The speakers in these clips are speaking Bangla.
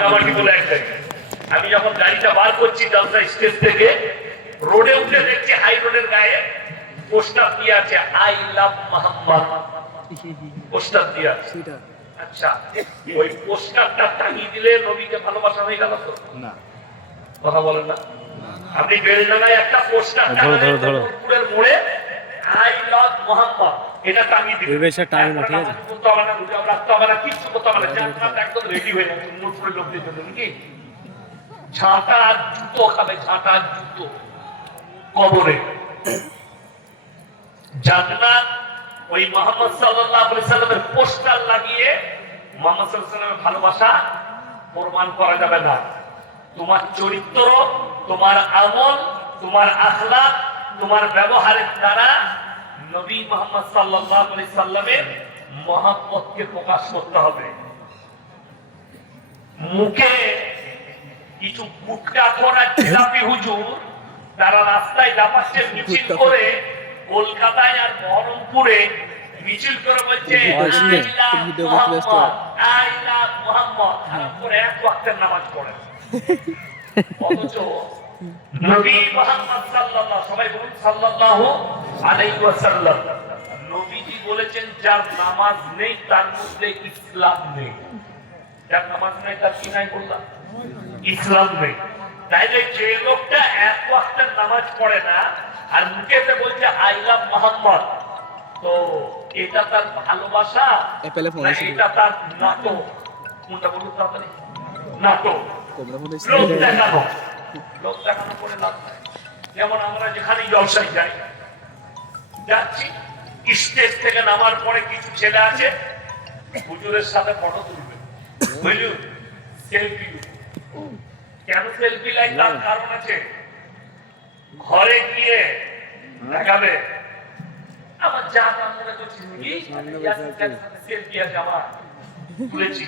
ভাঙামাটি বলে এক জায়গায়। আমি যখন গাড়িটা বার করছি জলসা স্টেজ থেকে, রোডে উঠে দেখছি হাই রোডের গায়ে পোস্টার দিয়ে আছে আই লাভ মোহাম্মদ, পোস্টার দিয়ে আছে। আচ্ছা, ওই পোস্টারটা টাঙিয়ে দিলে নবীকে ভালোবাসা হয়ে গেল তো? না, কথা বলেন না। আপনি বেলডাঙ্গায় একটা পোস্টার টাঙালেন মোড়ে আই লাভ মোহাম্মদ, এটা টাঙিয়ে দিবেন, ঠিক আছে? কিছু করতে হবে না, একদম রেডি হয়ে যাচ্ছে মোড়পুরের লোকদের জন্য নাকি ঝাঁটা আর জুতো খাবে, ঝাঁটা আর জুতো কবরে। জান্নাত ওই মুহাম্মদ সাল্লাল্লাহু আলাইহি সাল্লামের পোস্টার লাগিয়ে মুহাম্মদ সাল্লাল্লাহু আলাইহি সাল্লামের ভালোবাসা প্রমাণ করা যাবে না। তোমার চরিত্র, তোমার আমল, তোমার আখলাক, তোমার ব্যবহারের দ্বারা নবী মুহাম্মদ সাল্লাল্লাহু আলাইহি সাল্লামের মহব্বতকে প্রকাশ করতে হবে। মুখে কিছু গুটকা খোরা জিলাপি হুজুর তারা রাস্তায় লাফাচ্ছে মিছিল করে, কলকাতায় আর বহরমপুরে মিছিল করে বলছে আই লাভ মোহাম্মদ, খারাপ করে এক ওয়াক্তের নামাজ পড়ে। অথচ নবী মুহাম্মদ সাল্লাল্লাহু, সবাই বলুন সাল্লাল্লাহু আলাইহি ওয়াসাল্লাম, নবীজি বলেছেন যার নামাজ নেই তার মধ্যে ইসলাম নেই। যার নামাজ নেই তার কি নাই বললাম? ইসলাম নেই। তাইলে যে লোকটা এক ওয়াক্তের নামাজ পড়ে না আর মুখেতে বলছে আই লাভ মোহাম্মদ, তো এটা তার ভালোবাসা না এটা তার নাটক? কোনটা বলুন তাড়াতাড়ি? নাটক, লোক দেখানো। লোক দেখানো করে লাভ নাই। যেমন আমরা যেখানে জলসায় যাই, যাচ্ছি স্টেজ থেকে নামার পরে কিছু ছেলে আছে হুজুরের সাথে ফটো তুলবে, বুঝলুন, সেলফি। কেন সেলফি লাই? তার কারণ আছে। ঘরে গিয়ে দেখাবে আমার যা কাম মনে করছি সেলফি আছে আমার তুলেছি,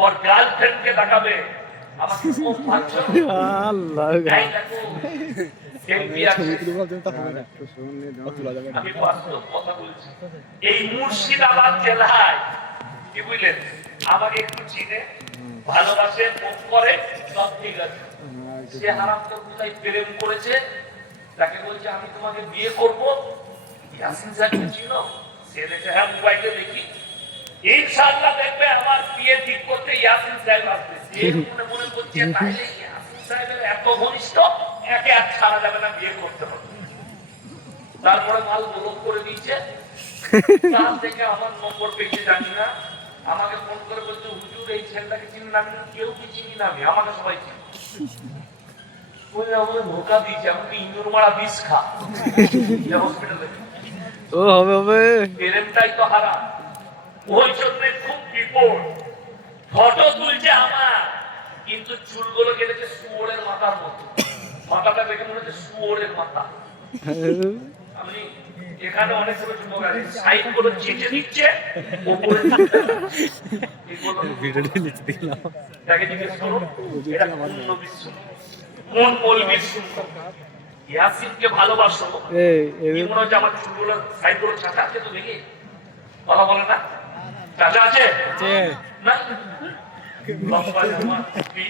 ওর গার্লফ্রেন্ডকে দেখাবে আমাকে খুব ভালো আল্লাহ সেলফি আছে। আমি বাস্তব কথা বলছি। এই মুর্শিদাবাদ জেলায় কি বুঝলেন, আমাকে একটু চিনে, ভালোবাসে, ফোন করে, সব ঠিক আছে। সে হারামকে কোথায় প্রেম করেছে, তাকে বলছে আমি তোমাকে বিয়ে করব, ইয়াসিন সাহেবকে চিনো? সে দেখে হ্যাঁ মোবাইলে দেখি, ইনশাআল্লাহ দেখবে আমার বিয়ে ঠিক করতে ইয়াসিন সাহেব আসবে। সে মনে মনে করছে তাইলে ইয়াসিন সাহেবের এত ঘনিষ্ঠ, একে আর ছাড়া যাবে না, বিয়ে করতে হবে। তারপরে মাল ব্লক করে দিয়েছে। তার থেকে আমার নম্বর পেয়েছে জানি না, আমাকে ফোন করে বলছে হুজুর এই ছেলেটাকে চিনি না। আমি কেউ কি চিনি না, আমি আমাকে সবাই চিনি। ওই আমাকে ধোকা দিয়েছে, আমাকে ইন্দুর মারা বিষ খা হসপিটালে। ও হবে হবে, প্রেমটাই তো হারাম। ওই জন্য খুব বিপদ। ফটো তুলছে আমার, কিন্তু চুলগুলো কেটেছে শুয়োরের মাথার মতো। মাথাটা দেখে মনে হচ্ছে শুয়োরের মাথা। আমি এখানে অনেক ছোট যুবক আছে, সাইড করে চেঁচে দিচ্ছে, উপরে ভিডিওটা নিচে দিলাম। তাকে জিজ্ঞেস করুন এটা কোন নবী সুন্নাত, কোন মৌলবীর সুন্নাত? ইয়াসিনকে ভালোবাসো, এই মনে হচ্ছে আমার চুলগুলো সাইড করে চাচা আছে তো দেখি, কথা বলে না? চাচা আছে না? লম্বা জামা, টুপি,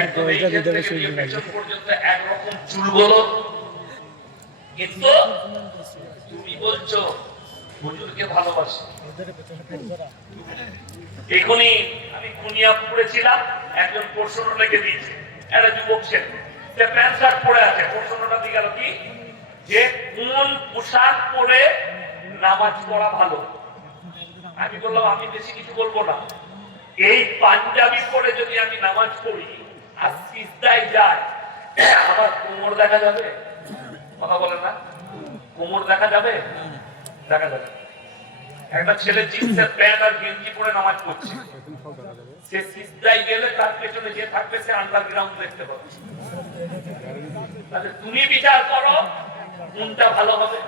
একদম এই ক্ষেত্রে থেকে পেছন পর্যন্ত একরকম চুলগুলো। কিন্তু তুমি বলছো হুজুরকে ভালোবাসি। এখনই আমি কুনিয়াপুরে ছিলাম, একজন প্রশ্ন লিখে দিয়েছে, একটা যুবক ছেলে, সে প্যান্ট শার্ট পরে আছে, প্রশ্নটা দিয়ে গেল কি যে কোন পোশাক পরে নামাজ পড়া ভালো? আমি বললাম আমি বেশি কিছু বলবো না, এই পাঞ্জাবি পরে যদি আমি নামাজ পড়ি আর সিজদায় যায়, আমার কোমর দেখা যাবে? কথা বলে না, কোমর দেখা যাবে? দেখা যাবে। একটা ছেলে জিন্সের প্যান্ট আর গেঞ্জি পরে নামাজ পড়ছে, সে সিজদায় গেলে তার পেছনে যে থাকবে সে আন্ডারগ্রাউন্ড দেখতে পাবে। তাহলে তুমি বিচার করো কোনটা ভালো হবে?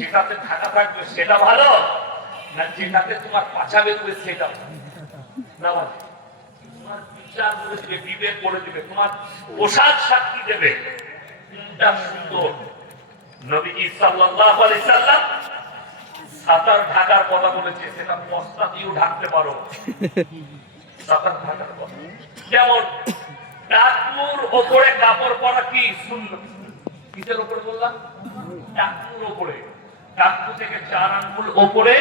যেটাতে থাকা থাকবে সেটা ভালো, না যেটাতে তোমার পাছা বেরোবে সেটা? নামাজ তোমার বিচার করে দিবে, বিবেক করে দিবে, তোমার পোশাক সাক্ষী দেবে কোনটা সুন্দর। নবীজি সাল্লাল্লাহু আলাইহি সাল্লাম সাতার ঢাকার কথা বলেছে, সেটা বস্তা দিয়েও ঢাকতে পারো। সাতার ঢাকার কথা যেমন টাকনুর ওপরে কাপড় পরা কি সুন্নাত। কিসের উপরে বললাম? টাকনুর ওপরে, টাকনু থেকে 4 আঙ্গুল ওপরে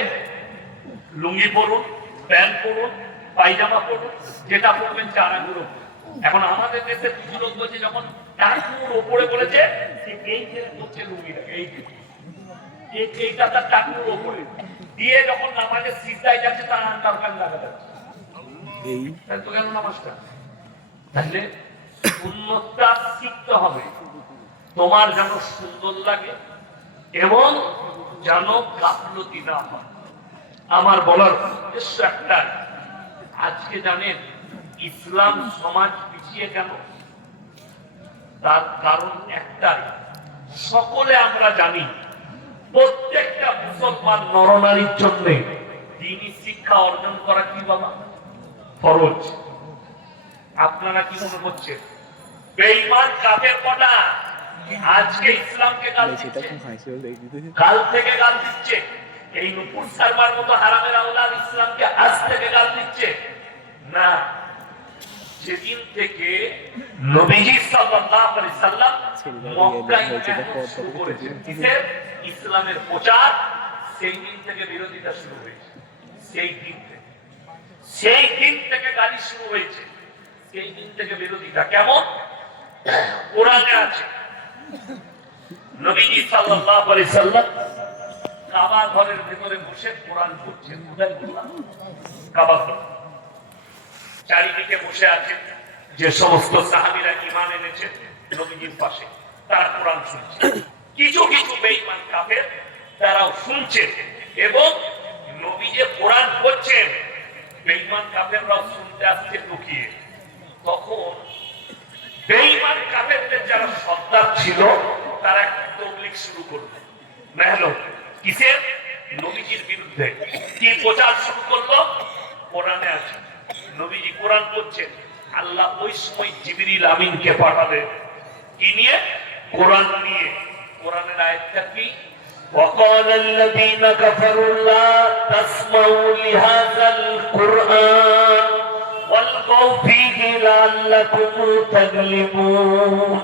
লুঙ্গি পরুন, প্যান্ট পরুন, পায়জামা পরুন, যেটা পরবেন 4 আঙ্গুল ওপরে। এখন আমাদের দেশে কিছু লোক বলছে যখন টাকনুর ওপরে বলেছে এই যে হচ্ছে লুঙ্গিটা, এইটা তার টাকনুর ওপরে দিয়ে যখন নামাজে সিজদায় যাচ্ছে তার আন্ডার প্যান্ট লাগা যাচ্ছে। তো কেন নামাজটা? তাহলে সুন্নতটা শিখতে হবে, তোমার যেন সুন্দর লাগে এবং যেন গাফলতি না হয়। আমার বলার উদ্দেশ্য একটাই, আজকে জানেন ইসলাম সমাজ পিছিয়ে কেন? তার কারণ একটাই, সকলে আমরা জানি প্রত্যেকটা মুসলমান নরনারীর জন্য দ্বীনি শিক্ষা অর্জন করা কি বাবা ফরজ। আপনারা কি মনে করছেন বেঈমান কাফের কটা আজকে ইসলামকে গাল দিচ্ছে, কাল থেকে গাল দিচ্ছে? এই নুপুর শর্মার মতো হারামের আওলাদ ইসলামকে আজ থেকে গাল দিচ্ছে না। সেদিন থেকে নবীজি সাল্লাল্লাহু আলাইহি সাল্লাম মক্কায় শুরু করেছেন কিসের? ইসলামের প্রচার। সেই দিন থেকে বিরোধিতা শুরু হয়েছে, সেই দিন থেকে গালি শুরু হয়েছে, সেই দিন থেকে বিরোধিতা। কেমন? কোরআনে আছে নবীজি সাল্লাল্লাহু আলাইহি সাল্লাম কাবা ঘরের ভিতরে বসে কোরআন পড়ছেন। কোথায় বললাম? কাবা ঘর। চারিদিকে বসে আছেন যে সমস্ত সাহাবীরা ঈমান এনেছেন নবীজির পাশে, তারা কোরআন শুনছে। কিছু কিছু বেঈমান কাফের তারাও শুনছেন এবং নবী যে কোরআন পড়ছেন বেঈমান কাফেররাও শুনতে আসছে লুকিয়ে। তখন বেঈমান কাফেরদের যারা সর্দার ছিল তারা একটা তবলিগ শুরু করলো, মেহনত। কিসের? নবীজির বিরুদ্ধে। কি প্রচার শুরু করলো? কোরআনে আছে নবীজি কোরআন পড়ছেন, আল্লাহ ওই সময় জিবরিল আমিনকে পাঠাবে কি নিয়ে? কোরআন নিয়ে। কোরআনের আয়াতটা কি? وقال الذين كفروا لا تسمعوا لهذا القرآن والغوا فيه لعلكم تغلبون।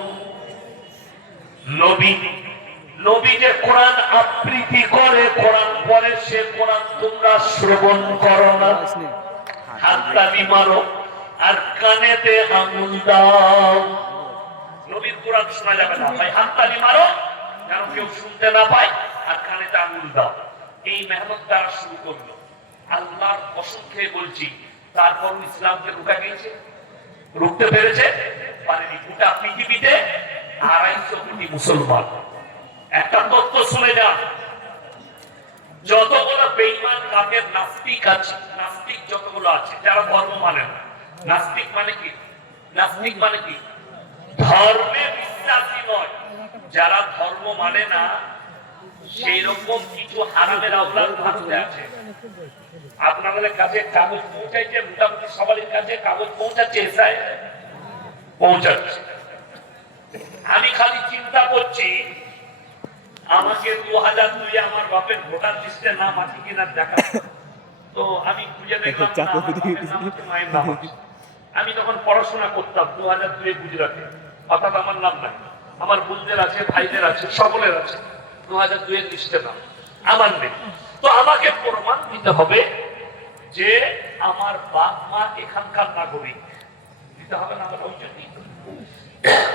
নবী যে কোরআন আবৃত্তি করে, কোরআন পড়ে, সে কোরআন তোমরা শ্রবণ করো না, হাততালি মারো আর কানেতে আঙুল দাও। নবীর কোরআন শোনা যাবে না, ভাই হাততালি মারো যেন কেউ শুনতে না পায় আর কানেতে আঙুল দাও। এই মেহনত তারা শুরু করলো। আল্লাহর কসম খেয়ে বলছি, তারপর ইসলামকে রুখা গিয়েছে? রুখতে পেরেছে? পারেনি। গোটা পৃথিবীতে 250 কোটি মুসলমান। একটা তথ্য শুনে যান, যতগুলো বেঈমান কাফের নাস্তিক আছে, নাস্তিক যতগুলো আছে যারা ধর্ম মানে না। নাস্তিক মানে কি? নাস্তিক মানে কি? ধর্মে বিশ্বাসী নয়, যারা ধর্ম মানে না, সেই রকম কিছু হারামের আওলাদ ভারতে আছে। আপনাদের কাছে কাগজ পৌঁছাইছে, মোটামুটি সবার কাছে কাগজ পৌঁছাচ্ছে, এসআই পৌঁছাচ্ছে। আমি খালি চিন্তা করছি আমাকে 2002 আমার বাপের ভোটার লিস্টে নাম আছে কিনা দেখা। তো আমি খুঁজে দেখলাম মায়ের নাম আছে। আমি তখন পড়াশোনা করতাম 2002 গুজরাটে, অর্থাৎ আমার নাম নাই, আমার বোনদের আছে, ভাইদের আছে, সকলের আছে। 2002 লিস্টে নাম আমার নেই। তো আমাকে প্রমাণ দিতে হবে যে আমার বাপ মা এখানকার নাগরিক, দিতে হবে না?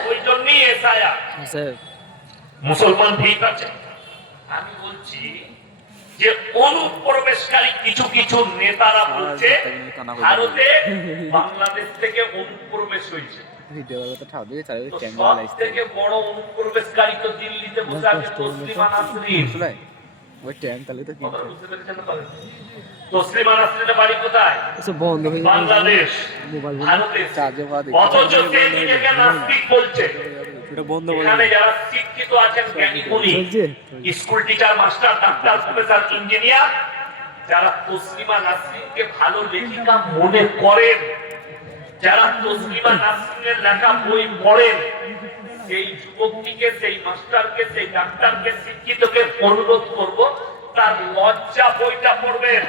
ওই জন্যই এসআইয়া মুসলমান ঠিক আছে। আমি বলছি যে অনুপ্রবেশকারী কিছু কিছু নেতারা বলছে ভারতে বাংলাদেশ থেকে অনুপ্রবেশ হয়েছে। থেকে বড় অনুপ্রবেশকারী তো দিল্লিতে বসে আছে তসলিমা নাসরিন। তসলিমা নাসরিনের বাড়ি কোথায়? বাংলাদেশ, ভারতে। অথচ সে নিজেকে নাস্তিক বলছে। এখানে যারা শিক্ষিত আছেন, জ্ঞানী গুণী, school teacher, master, doctor, professor, engineer, যারা তসলিমা নাসরিনকে ভালো লেখিকা মনে করেন, যারা তসলিমা নাসরিনের লেখা বই পড়েন, সেই যুবকটিকে, সেই মাস্টারকে, সেই ডাক্তারকে, শিক্ষিতকে অনুরোধ করব তার লজ্জা বইটা পড়বেন।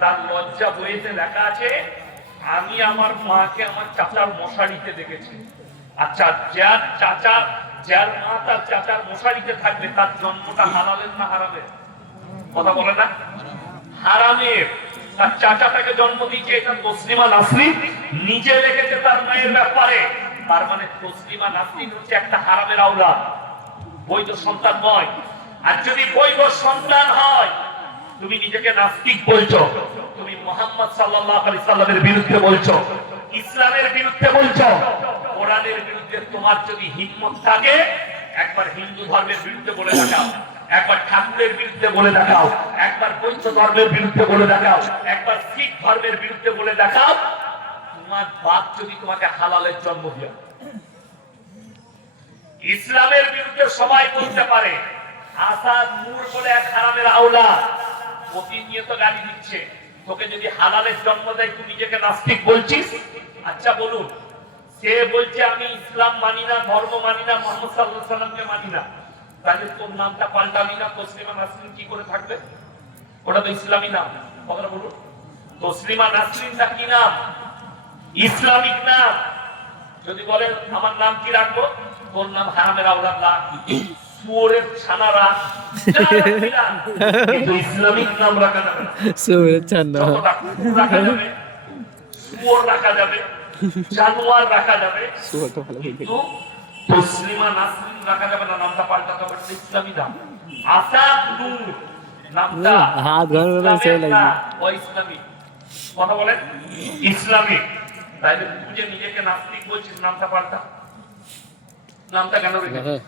তার লজ্জা বইতে লেখা আছে আমি আমার মাকে আমার চাচার মশারিতে দেখেছি। আচ্ছা, যার চাচা, যার মা তার চাচার মশারিতে থাকবে, তার জন্মটা হালালের না হারামের? কথা বলে না? হারামের। তার চাচা তাকে জন্ম দিয়েছে, এটা তসলিমা নাসরিন নিজে লিখেছে তার মায়ের ব্যাপারে। তার মানে তসলিমা নাসরিন হচ্ছে একটা হারামের আওলাদ, বৈধ সন্তান নয়। আর যদি বৈধ সন্তান হয়, তুমি নিজেকে নাস্তিক বলছো, তুমি মুহাম্মদ সাল্লাল্লাহু আলাইহি সাল্লামের বিরুদ্ধে বলছো, ইসলামের বিরুদ্ধে বলছো, কোরআনের বিরুদ্ধে। তোমার যদি হিম্মত থাকে, একবার হিন্দু ধর্মের বিরুদ্ধে বলে দেখাও, একবার ঠাকুরের বিরুদ্ধে বলে দেখাও, একবার বৌদ্ধ ধর্মের বিরুদ্ধে বলে দেখাও, একবার শিখ ধর্মের বিরুদ্ধে বলে দেখাও। তোমার বাপ যদি তোমাকে হালালের জন্ম দেয়, ইসলামের বিরুদ্ধে সবাই বলতে পারে। আসাদ নূর বলে এক হারামের আওলাদ প্রতিনিয়ত গালি দিচ্ছে, তোকে যদি হালালের জন্ম দেয় তুই নিজেকে নাস্তিক বলছিস? আচ্ছা বলুন, সে বলছে আমি ইসলাম মানি না, ধর্ম মানি না, মুহাম্মদ সাল্লাল্লাহু আলাইহি সাল্লামকে মানি না, তাহলে তোর নামটা পাল্টালি না, তসলিমা নাসরিন কি করে থাকবে? ওটা তো ইসলামী নাম। কথাটা বলুন, তসলিমা নাসরিনটা কি নাম? ইসলামিক নাম। যদি বলে আমার নাম কি রাখবো, তোর নাম হারামের আওলাদ রাখ, শুয়োরের ছানা রাখ, কিন্তু ইসলামিক নাম রাখা যাবে না। শুয়োরের ছানা রাখা যাবে, শুয়োর রাখা যাবে, জানোয়ার রাখা যাবে, কিন্তু তসলিমা নাসরিন রাখা যাবে না। নামটা পাল্টাতে হবে, ইসলামী নাম। আসাদ নূর নামটা হাত ঘর সে লাগবে, ও ইসলামী। কথা বলেন, ইসলামী। তাইলে তুই যে নিজেকে নাস্তিক বলছিস, নামটা পাল্টা। নামটা কেন রেখেছিস?